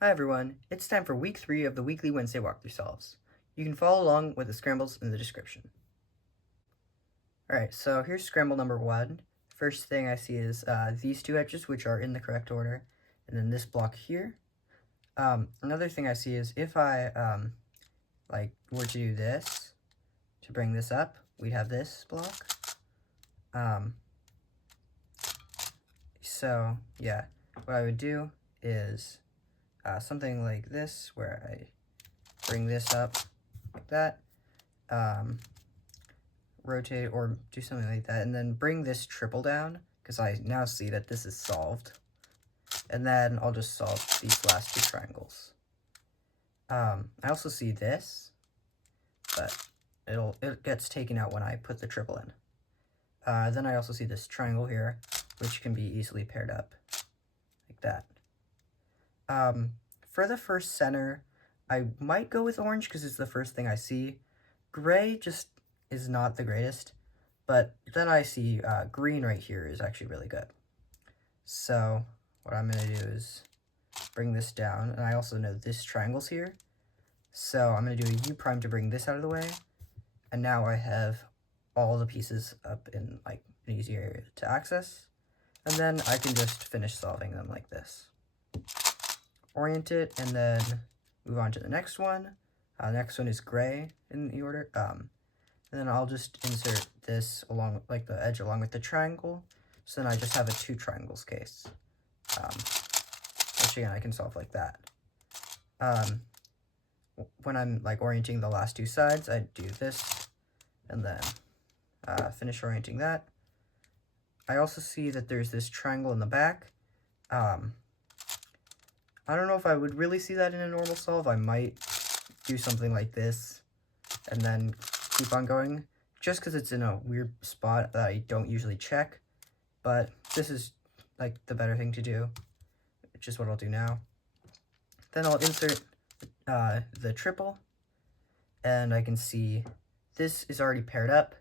Hi everyone, it's time for week 3 of the weekly Wednesday walkthrough solves. You can follow along with the scrambles in the description. Alright, so here's scramble number 1. First thing I see is these two edges, which are in the correct order, and then this block here. Another thing I see is if I were to do this, to bring this up, we'd have this block. So yeah, what I would do is something like this, where I bring this up like that, rotate or do something like that, and then bring this triple down, because I now see that this is solved. And then I'll just solve these last two triangles. I also see this, but it gets taken out when I put the triple in. Then I also see this triangle here, which can be easily paired up like that. For the first center, I might go with orange because it's the first thing I see. Gray just is not the greatest, but then I see green right here is actually really good. So what I'm going to do is bring this down, and I also know this triangle's here. So I'm going to do a U prime to bring this out of the way, and now I have all the pieces up in like an easy area to access, and then I can just finish solving them like this. Orient it, and then move on to the next one. Next one is gray in the order. And then I'll just insert this along, like the edge along with the triangle. So then I just have a 2 triangles case. Which again, I can solve like that. When I'm like orienting the last 2 sides, I do this, and then finish orienting that. I also see that there's this triangle in the back. I don't know if I would really see that in a normal solve. I might do something like this and then keep on going, just because it's in a weird spot that I don't usually check. But this is like the better thing to do, which is what I'll do now. Then I'll insert the triple, and I can see this is already paired up.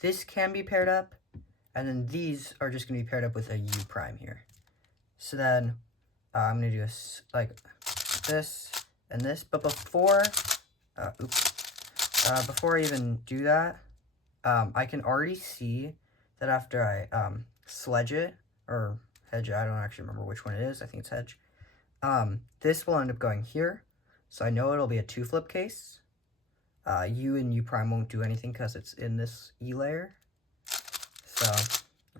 This can be paired up, and then these are just going to be paired up with a U prime here. So then I'm going to do like this and this, but before I even do that, I can already see that after I sledge it, or hedge it, I don't actually remember which one it is, I think it's hedge, this will end up going here, so I know it'll be a 2 flip case. U and U prime won't do anything because it's in this E layer, so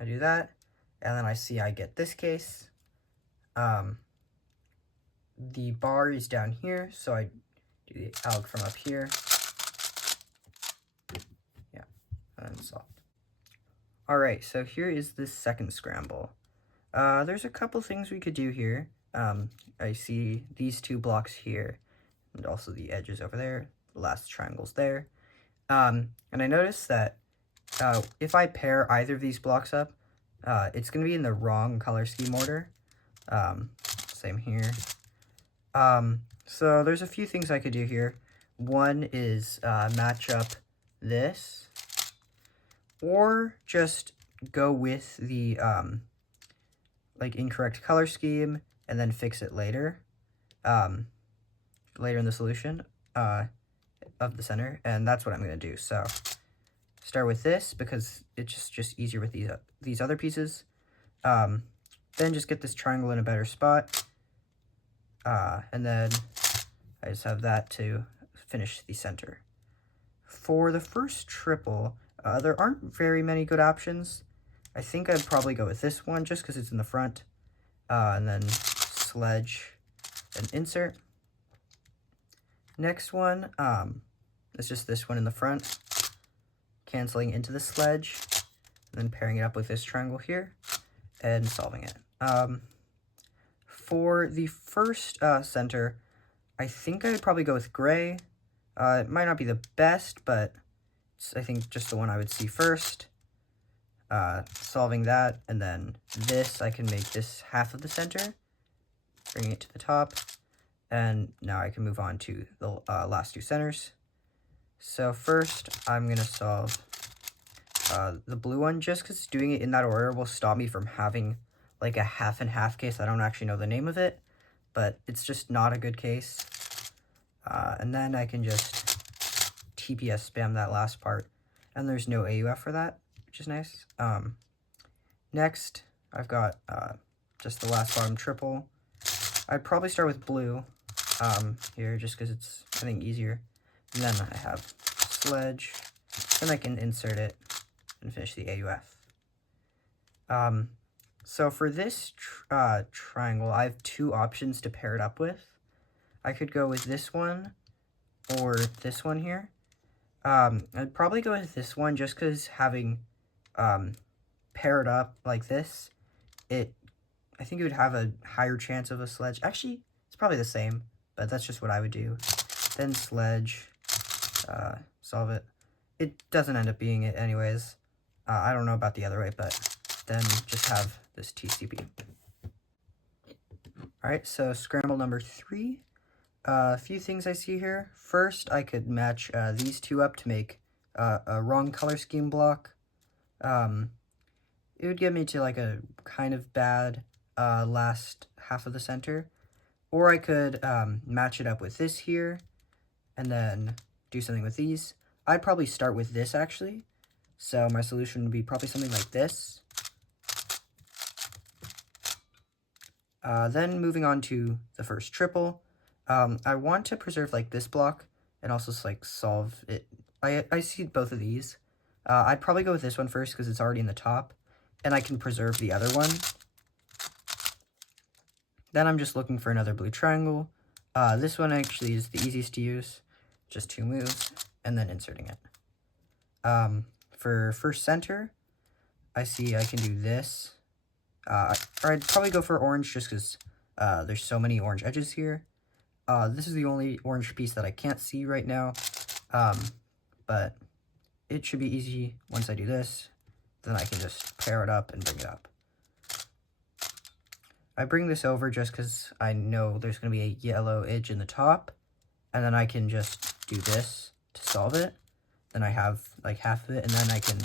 I do that, and then I see I get this case. The bar is down here, so I do the alg from up here. Yeah, and solved. Alright, so here is the second scramble. There's a couple things we could do here. I see these 2 blocks here, and also the edges over there, the last triangles there. And I noticed that if I pair either of these blocks up, it's going to be in the wrong color scheme order. Same here. So there's a few things I could do here. One is match up this, or just go with the like incorrect color scheme and then fix it later, later in the solution of the center, and that's what I'm going to do. So start with this because it's just easier with these other pieces. Then just get this triangle in a better spot. And then I just have that to finish the center. For the first triple, there aren't very many good options. I think I'd probably go with this one just because it's in the front. And then sledge and insert. Next one is just this one in the front, canceling into the sledge, and then pairing it up with this triangle here and solving it. For the first center, I think I'd probably go with gray. It might not be the best, but it's, I think, just the one I would see first. Solving that, and then this, I can make this half of the center, bringing it to the top, and now I can move on to the last 2 centers. So first, I'm going to solve the blue one, just because doing it in that order will stop me from having like a half and half case. I don't actually know the name of it, but it's just not a good case. And then I can just TPS spam that last part, and there's no AUF for that, which is nice. Next, I've got just the last bottom triple. I'd probably start with blue here, just because it's, I think, easier. And then I have sledge, then I can insert it and finish the AUF. So for this triangle, I have two options to pair it up with. I could go with this one or this one here. I'd probably go with this one just because having paired up like this, I think it would have a higher chance of a sledge. Actually, it's probably the same, but that's just what I would do. Then sledge, solve it. It doesn't end up being it anyways. I don't know about the other way, but then just have this TCP. Alright, so scramble number 3. A few things I see here. First, I could match these two up to make a wrong color scheme block. It would get me to like a kind of bad last half of the center. Or I could match it up with this here, and then do something with these. I'd probably start with this, actually. So my solution would be probably something like this. Then moving on to the first triple. I want to preserve like this block and also like solve it. I see both of these. I'd probably go with this one first because it's already in the top, and I can preserve the other one. Then I'm just looking for another blue triangle. This one actually is the easiest to use. Just 2 moves, and then inserting it. For first center, I see I can do this. Or I'd probably go for orange just because there's so many orange edges here. This is the only orange piece that I can't see right now. But it should be easy once I do this. Then I can just pair it up and bring it up. I bring this over just because I know there's going to be a yellow edge in the top. And then I can just do this to solve it. Then I have like half of it, and then I can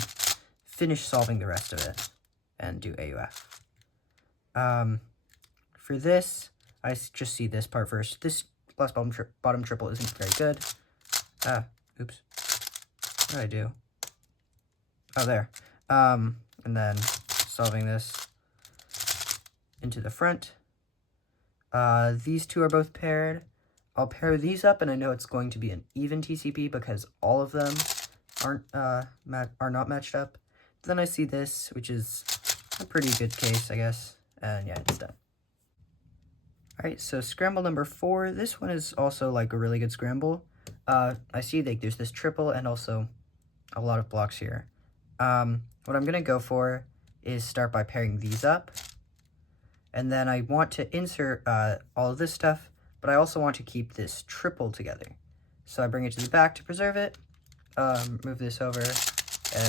finish solving the rest of it and do AUF. For this, I just see this part first. This last bottom triple isn't very good. Oops. What did I do? Oh, there. And then solving this into the front. These two are both paired. I'll pair these up, and I know it's going to be an even TCP because all of them are not matched up. Then I see this, which is a pretty good case, I guess. And yeah, it's done. Alright, so scramble number 4. This one is also like a really good scramble. I see like there's this triple and also a lot of blocks here. What I'm going to go for is start by pairing these up. And then I want to insert all of this stuff, but I also want to keep this triple together. So I bring it to the back to preserve it, move this over,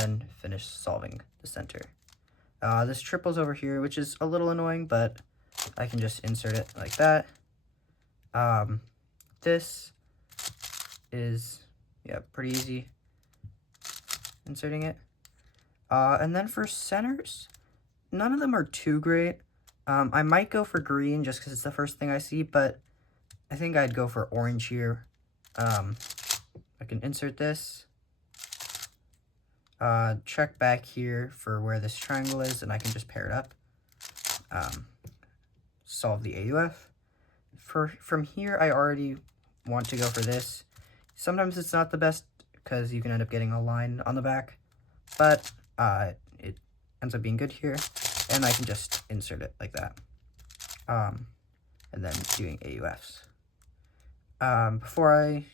and finish solving the center. This triple's over here, which is a little annoying, but I can just insert it like that. This is, yeah, pretty easy inserting it. And then for centers, none of them are too great. I might go for green just because it's the first thing I see, but I think I'd go for orange here. I can insert this. Check back here for where this triangle is, and I can just pair it up. Solve the AUF. From here, I already want to go for this. Sometimes it's not the best because you can end up getting a line on the back, but it ends up being good here, and I can just insert it like that. And then doing AUFs. Before I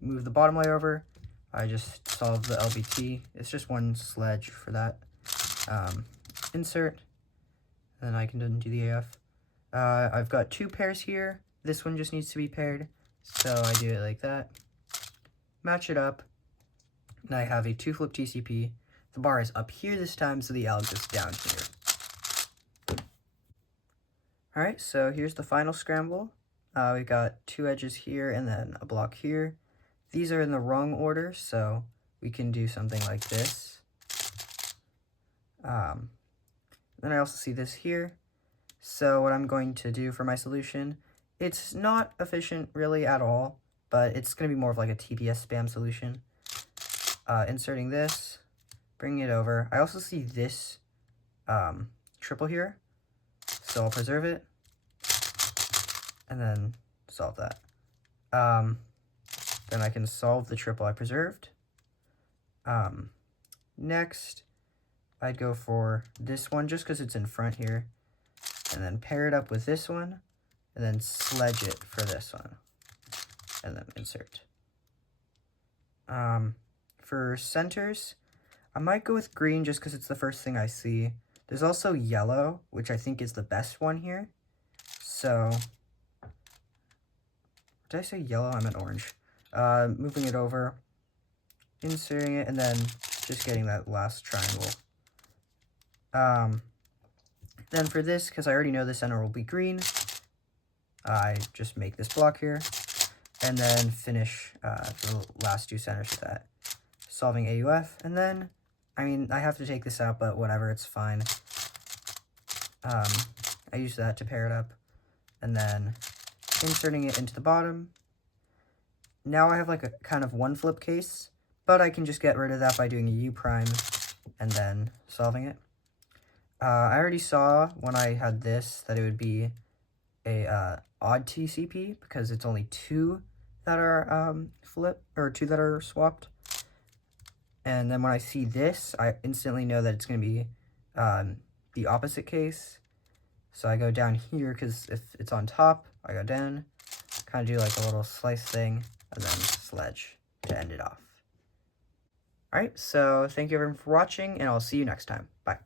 move the bottom layer over, I just solve the LBT. It's just one sledge for that. Insert, then I can do the AF. I've got 2 pairs here. This one just needs to be paired, so I do it like that. Match it up, and I have a 2-flip TCP. The bar is up here this time, so the alg is down here. Alright, so here's the final scramble. We've got 2 edges here and then a block here. These are in the wrong order, so we can do something like this. Then I also see this here. So what I'm going to do for my solution It's not efficient really at all, but it's going to be more of like a TPS spam solution. Inserting this, bringing it over. I also see this triple here, so I'll preserve it, and then solve that. Then I can solve the triple I preserved. Next, I'd go for this one just because it's in front here, and then pair it up with this one, and then sledge it for this one, and then insert. For centers, I might go with green just because it's the first thing I see. There's also yellow, which I think is the best one here. So, did I say yellow? I meant orange. Moving it over, inserting it, and then just getting that last triangle. Then for this, because I already know the center will be green, I just make this block here, and then finish the last two centers with that. Solving AUF, and then, I mean, I have to take this out, but whatever, it's fine. I use that to pair it up, and then inserting it into the bottom. Now I have like a kind of one flip case, but I can just get rid of that by doing a U prime and then solving it. I already saw when I had this that it would be a odd TCP because it's only two that are two that are swapped. And then when I see this, I instantly know that it's going to be the opposite case. So I go down here because if it's on top, I go down, kind of do like a little slice thing, and then sledge to end it off. Alright, so thank you everyone for watching, and I'll see you next time. Bye.